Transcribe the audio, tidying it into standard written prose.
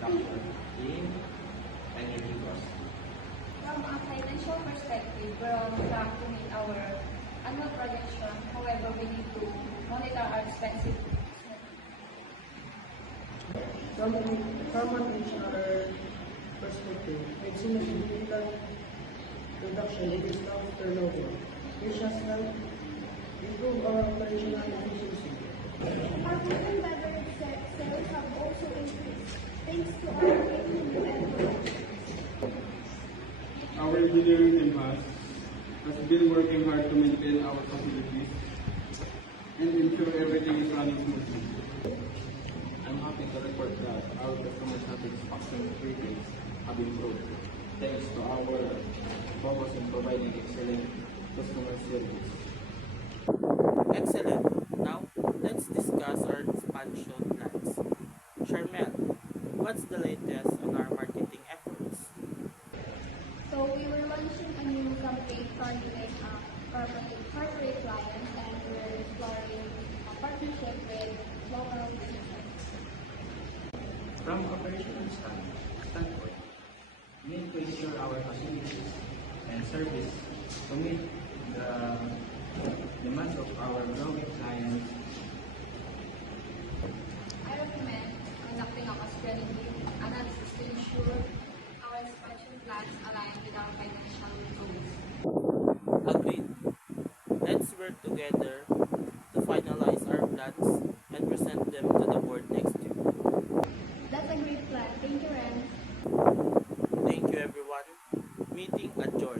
reduction in energy costs. From a financial perspective, we're on track to meet our annual projection. However, we need to monitor our expenses. From an HR perspective, we've seen a significant reduction in staff turnover, which has helped improve our operational efficiency. Our food and beverage sales have also increased thanks to our training and Our engineering team has been working hard to maintain our facilities and ensure everything is running smoothly. I'm happy to report that our customer satisfaction ratings have improved thanks to our focus on providing excellent customer service. Excellent. Now, let's discuss our expansion plans. Charmel, what's the latest on our marketing efforts? So we were launching a new campaign targeting corporate clients, and we're exploring a partnership with local businesses. From operational standpoint, we need to ensure our facilities and service to meet the demands of our growing clients. I recommend conducting a cost-benefit analysis to ensure our expansion plans align with our financial goals. Agreed. Let's work together to finalize our plans and present them to the board next year. That's a great plan. Thank you, Ren. Thank you, everyone. Meeting adjourned.